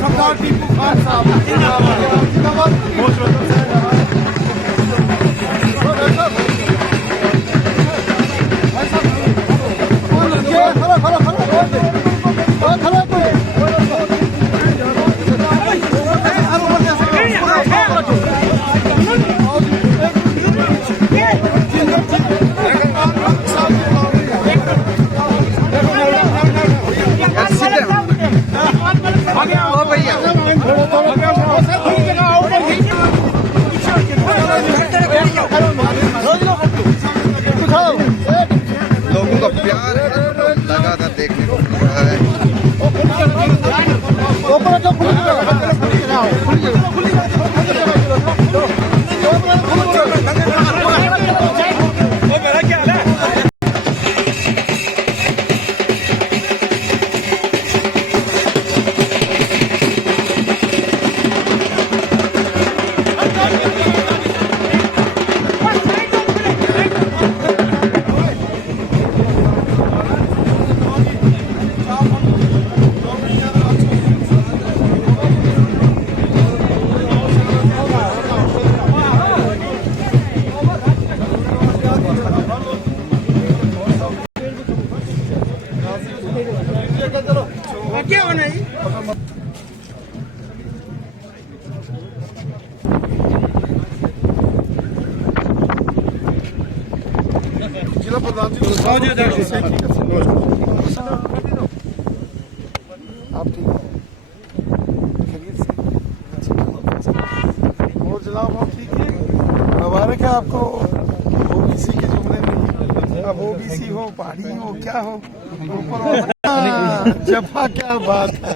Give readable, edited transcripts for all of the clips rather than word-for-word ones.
सरदार टीपू खान साहब जिंदाबाद। लोगों का प्यार लगातार देखने को मिल रहा है। क्या होना है जिला प्रधान जी आप ठीक खैरियत से और जनाब आप ठीक है। मुबारक है आपको ओबीसी के जुमले में। अब ओबीसी हो पहाड़ी हो क्या हो जफा क्या बात है।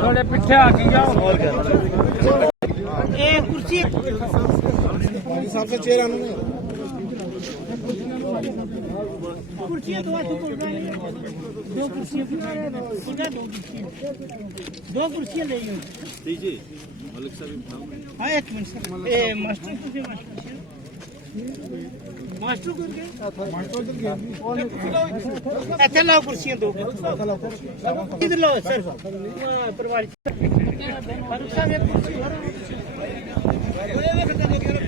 थोड़े पीछे आके जाओ कुर्सी चेहरा कुर्सियाँ तो दो कुर्सियाँ दो कुर्सियाँ ले हाँ एक मिनट सर मास्टर मास्टर अच्छा लाओ कुर्सियाँ दो इधर लाओ सर परिवार